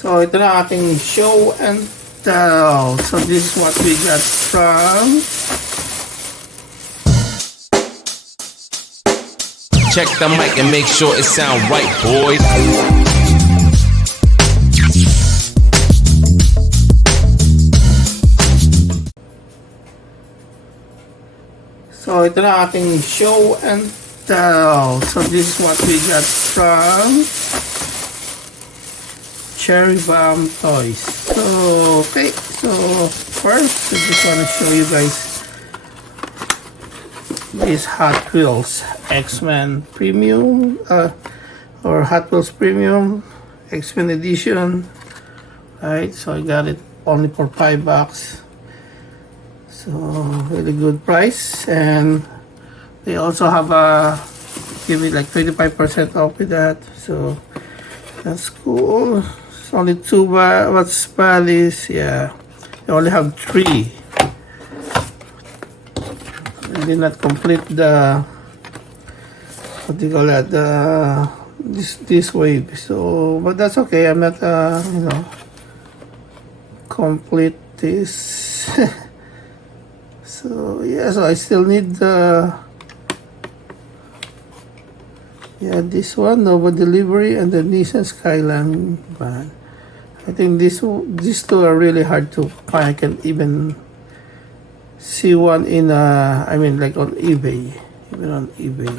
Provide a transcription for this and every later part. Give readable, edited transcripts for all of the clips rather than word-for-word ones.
So ito na ating show and tell. So this is what we got from Check the mic and make sure it sound right, boys. So ito na ating show and tell. So this is what we got from Cherry Bomb Toys. So okay, so first I just want to show you guys this Hot Wheels X-Men Premium or Hot Wheels Premium X-Men Edition. Right, so I got it only for $5. So really good price, and they also have a give it like 25% off with that. So that's cool. It's only two what's values, yeah. They only have 3. I did not complete the what do you call that, this wave. So but that's okay. I'm not complete this. So yeah, so I still need this one, Nova Delivery, and the Nissan Skyline van. I think these two are really hard to find. I can even see one in I mean like on eBay, even on eBay.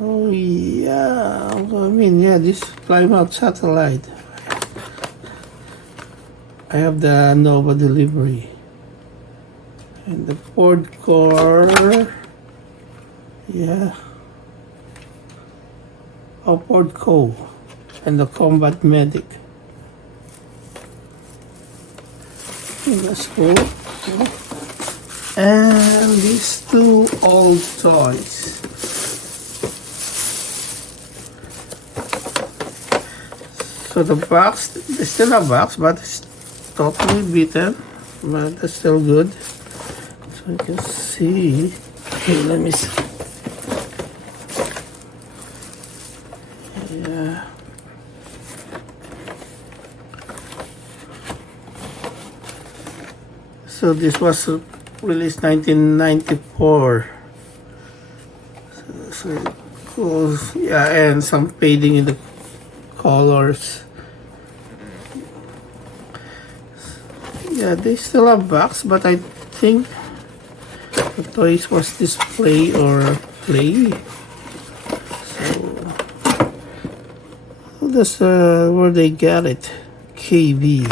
Oh yeah, I mean yeah, this Plymouth Satellite. I have the Nova Delivery and the Ford Core, yeah, Ford Co, and the Combat Medic. That's cool. And these two old toys. So the box, they still have box, but it's totally beaten, but that's still good. So you can see. Okay, let me see. Yeah. So this was released 1994. So cool. Yeah, and some fading in the colors. Yeah, they still have box, but I think the toys was display or play. So that's where they got it. KB.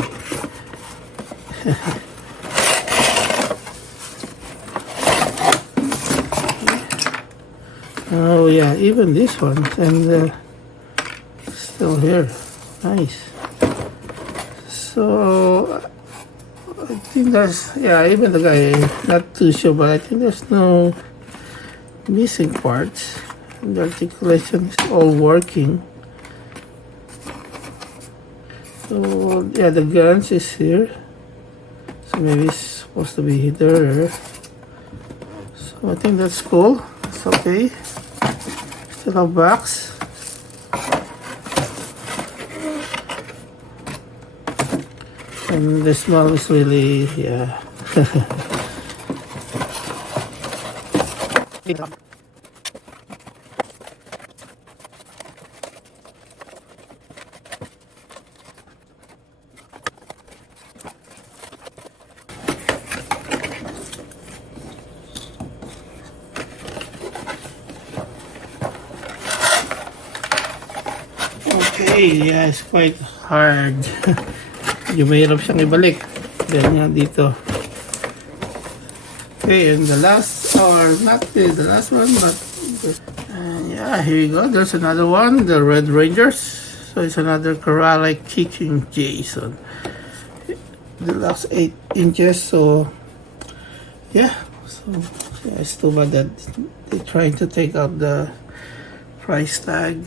Oh yeah, even this one, and still here. Nice. So I think there's, yeah, even the guy, not too sure, but I think there's no missing parts. The articulation is all working. So yeah, the guns is here. So maybe it's supposed to be there. So I think that's cool. It's okay. Still have box. And the smell is really, yeah. Okay, yeah, it's quite hard. Yung mahirap siyang ibalik. Ganyan dito. Okay, and the last, or not the last one, but yeah, here you go. There's another one, the Red Rangers. So it's another Karate Kicking Jason. The last 8 inches. So yeah, so yeah, it's too bad that they're trying to take out the price tag.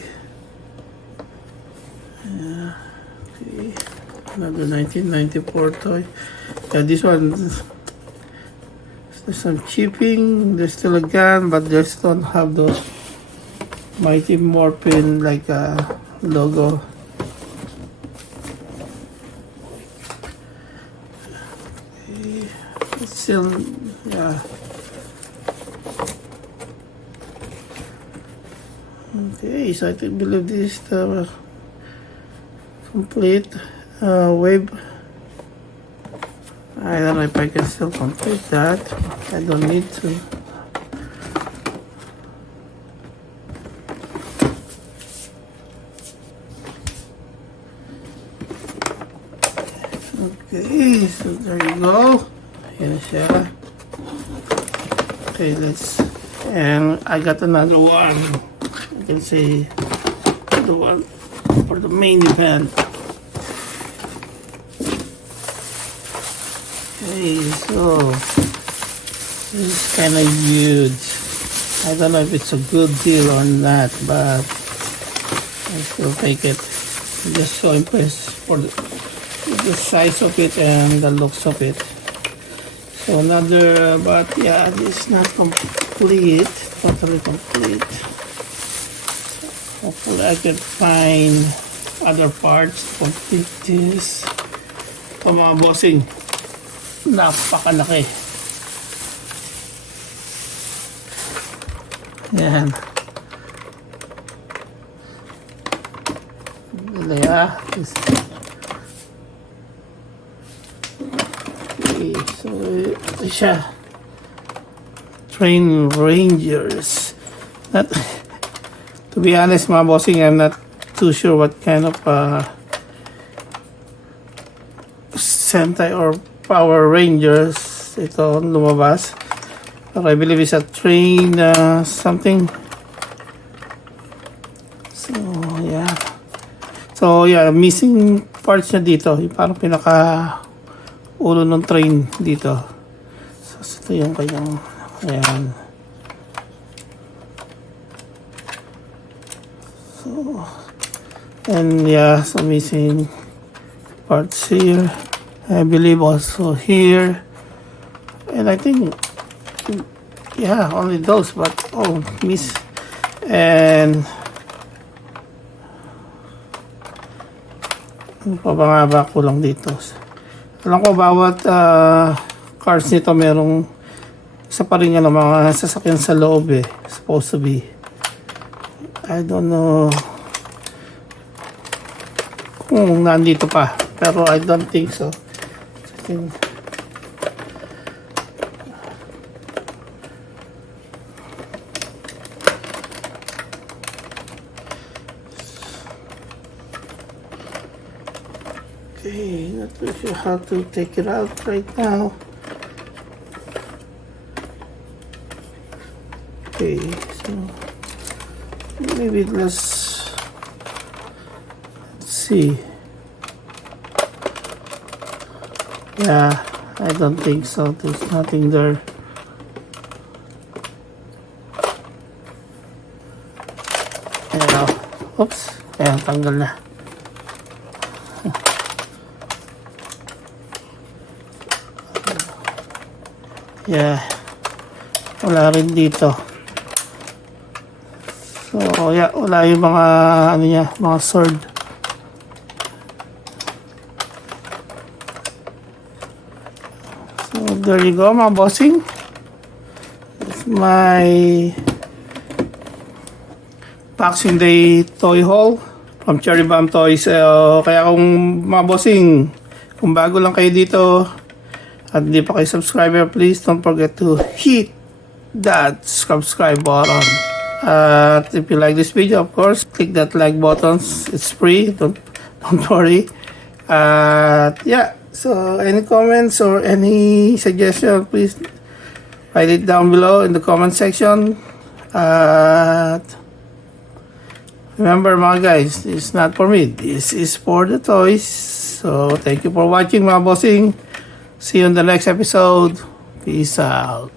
Yeah, okay. Another 1994 toy. Yeah, this one, there's some chipping. There's still a gun, but they still don't have those Mighty Morphin like logo. It's still, yeah. Okay, so I believe this is the complete wave. I don't know if I can still complete that. I don't need to. Okay, so there you go. Here siya. Okay, and I got another one. I can say the one for the main event. Okay, so this is kind of huge. I don't know if it's a good deal or not, but I still take it. I'm just so impressed for the size of it and the looks of it. So another, but yeah, this is not complete, totally complete. Hopefully I can find other parts to complete this. Ito mga bossing, napakalaki. Yan. Dala. Okay, so ito siya. Train Rangers. Not, to be honest mga bossing, I'm not too sure what kind of Sentai or Power Rangers ito lumabas. But I believe it's a train something. So yeah, missing parts niya dito. Yung parang pinaka ulo ng train dito. So ito yung kanyang, ayan. So, and yeah, so missing parts here. I believe also here. And I think, yeah, only those, but oh, miss. And ano pa ba nga ba kulang dito? Alam ko bawat cars nito merong isa pa rin ng mga sasakyan sa loob eh. Supposed to be. I don't know kung nandito pa. Pero I don't think so. I think okay, not too sure how to take it out right now. Okay, so maybe let's see. Yeah, I don't think so. There's nothing there. Ayan, oops, ayan, tanggal na. Yeah, wala rin dito. So yeah, wala yung mga ano niya, mga sword. So there you go mga bossing. It's my Boxing Day toy haul from Cherry Bomb Toys. Kaya kung mga bossing, kung bago lang kayo dito at hindi pa kayo subscriber, please don't forget to hit that subscribe button. If you like this video, of course, click that like button. It's free. Don't worry. Yeah. So any comments or any suggestion, please write it down below in the comment section. Remember mga guys, this is not for me. This is for the toys. So thank you for watching mga bossing. See you in the next episode. Peace out.